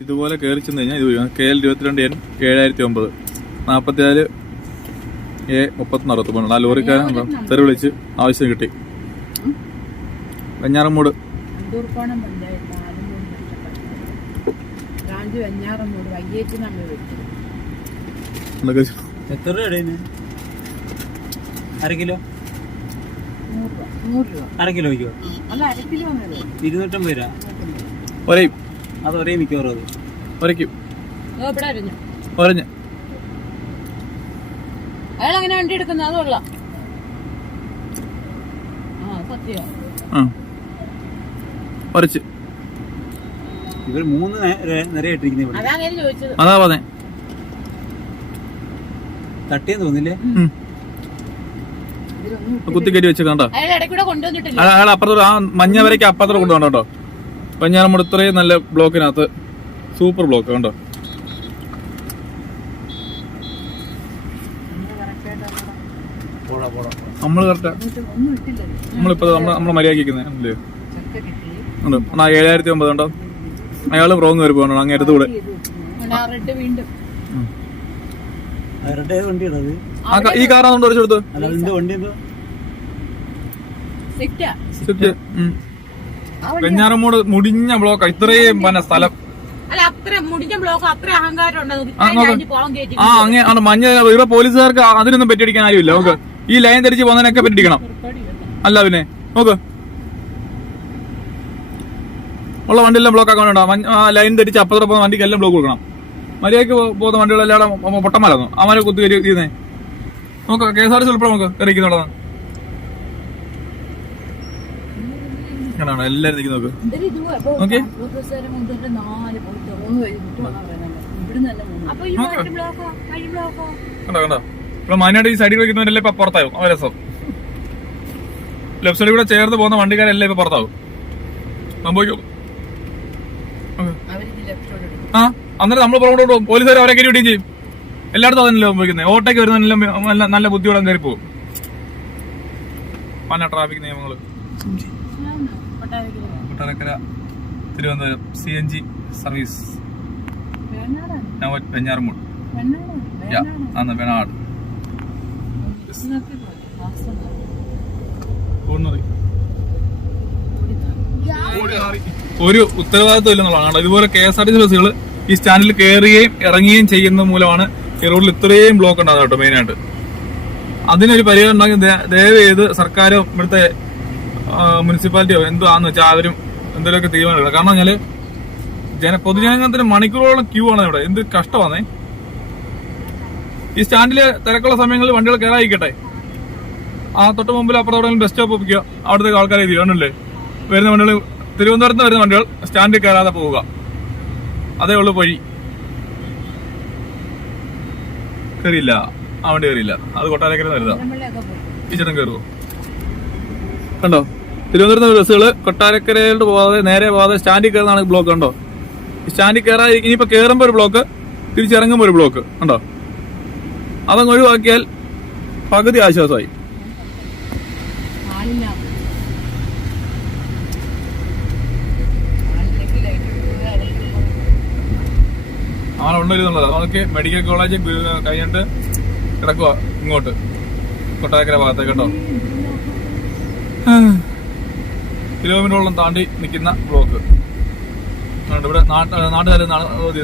ഇതുപോലെ കയറി ചെന്ന് കഴിഞ്ഞാൽ ഇത് കെ എൽ ഇരുപത്തിരണ്ട് എൻ ഏഴായിരത്തി ഒമ്പത് നാൽപ്പത്തിനാല് എ മുപ്പത്തൊന്ന് അറുപത്തൊമ്പത് ആ ലോറിക്കാരൻ? തെറി വിളിച്ച് ആവശ്യം കിട്ടി. എന്നൊക്കെ എത്ര അര കിലോ? അര കിലോയ്ക്കോ? ഇരുന്നൂറ്റമ്പത് രൂപ. ഒരയും അത് ഒരേ മിക്കവാറും അത്. ഒരയ്ക്കും. ഒരഞ്ഞ്. അയാൾ അങ്ങനെ വണ്ടി അത് കൊള്ളാം. ഒരച്ച്. ഇവർ മൂന്ന് നിരയായിട്ടിരിക്കുന്ന അതാ പറഞ്ഞേ. തട്ടിയെന്ന് തോന്നില്ലേ കുത്തി കയറ്റി വെച്ച് കണ്ടോ? അയാൾ ഇടയ്ക്കൂടെ കൊണ്ടുവന്നിട്ടില്ല. അയാൾ അപ്പുറത്തോട് ആ മഞ്ഞ വരയ്ക്ക് അപ്പുറത്തോട്ട് കൊണ്ടുപോകണം കേട്ടോ. വെഞ്ഞാറമ്മൂട് ഇത്രയും നല്ല ബ്ലോക്കിനകത്ത് സൂപ്പർ ബ്ലോക്ക് കണ്ടോ? നമ്മൾ കറക്റ്റാ നമ്മളിപ്പോ നമ്മളെ നമ്മളെ മര്യാദ അല്ലേ? ചക്ക കിട്ടി ഉണ്ട്. ആ ഏഴായിരത്തി ഒമ്പത് ഉണ്ടോ അയാൾ റോങ് വരെ പോകണം അങ്ങേരത്ത് കൂടെ. റെഡ് വീണ്ടും. അവരുടെ വണ്ടിയാണ് അത്? ഈ കാറാണോ വണ്ടി വെഞ്ഞാറമ്മൂട് മുടിഞ്ഞ ബ്ലോക്ക് ഇത്രയും പിന്നെ സ്ഥലം. അല്ല അത്ര മുടിഞ്ഞ ബ്ലോക്ക് അത്ര അഹങ്കാരം ആ, അങ്ങനെ മഞ്ഞ ഇവിടെ പോലീസുകാർക്ക് അതിനൊന്നും പറ്റിയടിക്കാൻ ആരുമില്ല. നമുക്ക് ഈ ലൈൻ തിരിച്ച് പോകുന്നതിനൊക്കെ പറ്റിക്കണം അല്ല പിന്നെ നോക്ക്. ഉള്ള വണ്ടിയെല്ലാം ബ്ലോക്ക് ആക്കാനുണ്ടോ? ലൈൻ തിരിച്ച് അപ്പുറത്ത് പോകുന്ന വണ്ടിക്ക് എല്ലാം ബ്ലോക്ക് കൊടുക്കണം. മര്യാദയ്ക്ക് പോകുന്ന വണ്ടികളെല്ലാം പൊട്ടന്മാരായിരുന്നു അവനെ കുത്തി ചെയ്യുന്നേ നോക്ക് കെ എസ് ആർ സി ഉൾപ്പെടെ നമുക്ക് ഇറക്കുന്നുള്ളതാണ് കാണാണോ എല്ലാരും നോക്ക് ഓക്കേ. അപ്പൊ ഈ കണ്ടോ കണ്ടോ? ഇവിടെ സൈഡിൽ വയ്ക്കുന്നവരല്ലേ ഇപ്പൊ പുറത്താവും. ആ രസം. ലെഫ്റ്റ് സൈഡിൽ കൂടെ ചേർന്ന് പോകുന്ന വണ്ടിക്കാരെല്ലാം ഇപ്പൊ പുറത്താവും. സംഭവിക്കും ആ അന്നേരം നമ്മൾ പുറകോട്ട് പോകും പോലീസുകാർ അവരെ കയറി ചെയ്യും. എല്ലായിടത്തും അതന്നല്ലോ സംഭവിക്കുന്നത് ഓട്ടയ്ക്ക് വരുന്നതെല്ലാം നല്ല നല്ല ബുദ്ധിയോടെ കയറി പോകും പല ട്രാഫിക് നിയമങ്ങൾ Kottarakkara. Thiruvananthapuram C N G service Venjaramoodu. അന്ന് വേണാട്. ഒരു ഉത്തരവാദിത്വം ഇല്ലെന്നുള്ളതാണ് ഇതുപോലെ K S R T C ബസ്സുകൾ ഈ സ്റ്റാൻഡിൽ കയറുകയും ഇറങ്ങുകയും ചെയ്യുന്ന മൂലമാണ് ഈ റോഡിൽ ഇത്രയും ബ്ലോക്ക് ഉണ്ടാകുന്നത് കേട്ടോ മെയിനായിട്ട് അതിനൊരു പരിഹാരം ഉണ്ടാക്കി ദയവ് ചെയ്ത് സർക്കാരും ഇവിടുത്തെ മുനിസിപ്പാലിറ്റിയോ എന്തോ ആന്ന് വെച്ചാൽ അവരും എന്തെങ്കിലുമൊക്കെ തീരുമാനമില്ല കാരണം വെച്ചാൽ ജന പൊതുജനത്തിന് മണിക്കൂറോളം ക്യൂ ആണ് ഇവിടെ. എന്ത് കഷ്ടമാണേ ഈ സ്റ്റാൻഡിൽ തിരക്കുള്ള സമയങ്ങളിൽ വണ്ടികൾ കയറായിക്കട്ടെ ആ തൊട്ട് മുമ്പിൽ അപ്പുറത്തോടെ ബസ് സ്റ്റോപ്പ് ഒപ്പിക്കുക. അവിടുത്തെ ആൾക്കാരെ തീരുമാനമല്ലേ വരുന്ന വണ്ടികൾ തിരുവനന്തപുരത്ത് നിന്ന് വരുന്ന വണ്ടികൾ സ്റ്റാൻഡിൽ കയറാതെ പോവുക. അതേ ഉള്ളു വഴി. കയറിയില്ല ആ വണ്ടി കയറിയില്ല അത് കൊട്ടാരക്കര വരുതാ ഈ ചേട്ടൻ കയറുമോ കണ്ടോ? തിരുവനന്തപുരത്ത് ബസ്സുകൾ കൊട്ടാരക്കരയിലോട്ട് പോകാതെ നേരെ പോകാതെ സ്റ്റാൻഡിൽ കയറുന്നതാണ് ബ്ലോക്ക് ഉണ്ടോ സ്റ്റാൻഡിൽ കയറാതെ ഇനിയിപ്പോൾ കയറുമ്പോൾ ഒരു ബ്ലോക്ക് തിരിച്ചിറങ്ങുമ്പോൾ ഒരു ബ്ലോക്ക് ഉണ്ടോ അതങ്ങ് ഒഴിവാക്കിയാൽ പകുതി ആശ്വാസമായി. ആളില്ല ആളില്ലെങ്കിൽ ലൈറ്റ് ഇടുക അല്ലെങ്കിൽ ആളുണ്ടോ എന്നുള്ളത് അതൊക്കെ മെഡിക്കൽ കോളേജ് കഴിഞ്ഞിട്ട് കിടക്കുക ഇങ്ങോട്ട് കൊട്ടാരക്കര ഭാഗത്തേക്ക് കേട്ടോ? കിലോമീറ്ററോളം താണ്ടി നിൽക്കുന്ന ബ്ലോക്ക് കണ്ടോ ഇവിടെ നാട്ടുകാർ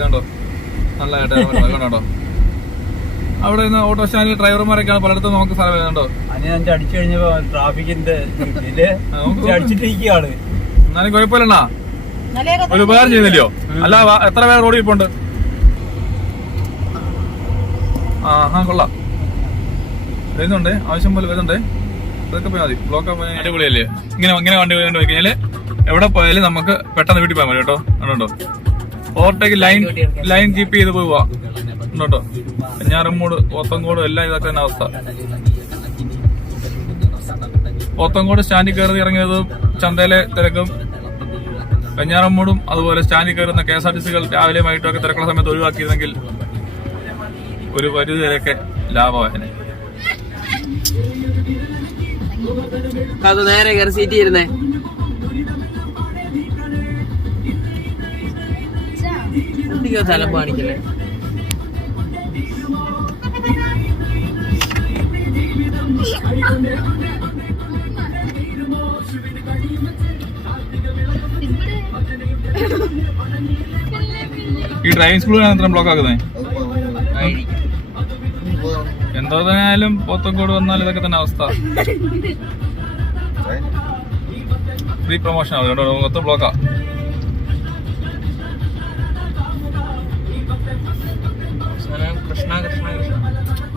കണ്ടോ നല്ല കണ്ടോ? അവിടെ നിന്ന് ഓട്ടോ സ്റ്റാൻഡിൽ ഡ്രൈവർമാരൊക്കെയാണ് പലയിടത്തും നമുക്ക് സ്ഥലം വരുന്നുണ്ടോ അതിന് അടിച്ചു കഴിഞ്ഞപ്പോ ട്രാഫിക്കിന്റെ അടിച്ചിട്ടിരിക്കുകയാണ്. എന്നാലും കുഴപ്പമില്ലണ്ണാ. ഒരു ഉപകാരം ചെയ്യുന്നില്ലയോ? അല്ല എത്ര പേര് റോഡിൽ ഇപ്പോണ്ട് ആ ആ കൊള്ളാം. വരുന്നുണ്ടേ ആവശ്യം പോലെ വരുന്നുണ്ടേ. അടിപൊളിയല്ലേ? ഇങ്ങനെ ഇങ്ങനെ വണ്ടി പോയി കഴിഞ്ഞാൽ എവിടെ പോയാലും നമുക്ക് പെട്ടെന്ന് വീട്ടിൽ പോയാൽ മതി കേട്ടോ. ഓവർടേക്ക് ലൈൻ ലൈൻ കീപ്പ് ചെയ്ത് പോവാ. ഉണ്ടോ കഞ്ഞാറമ്മൂട് പോത്തങ്കോട് എല്ലാം ഇതൊക്കെ തന്നെ അവസ്ഥ. പോത്തങ്കോട് സ്റ്റാൻഡിൽ കയറി ഇറങ്ങിയത് ചന്തയിലെ തിരക്കും. വെഞ്ഞാറമ്മൂടും അതുപോലെ സ്റ്റാൻഡിൽ കയറുന്ന കെ എസ് ആർ ടി സികൾ രാവിലെ തിരക്കുള്ള സമയത്ത് ഒഴിവാക്കിയിരുന്നെങ്കിൽ ഒരു പരിധി വരെയൊക്കെ ലാഭമായേനെ. അത് നേരെ കയറി സീറ്റ് ഇരുന്നേ കുട്ടിക്ക് സ്ഥലം കാണിക്കല്ലേ? ഈ ഡ്രൈവിംഗ് സ്കൂളിലാണ് ഇത്ര ബ്ലോക്ക് ആക്കുന്നത്. എന്തോ തന്നെയായാലും പോത്തങ്കോട് വന്നാൽ ഇതൊക്കെ തന്നെ അവസ്ഥ. ഫ്രീ പ്രൊമോഷൻ ആവും മൊത്തം ബ്ലോക്കാ കൃഷ്ണ കൃഷ്ണ കൃഷ്ണ.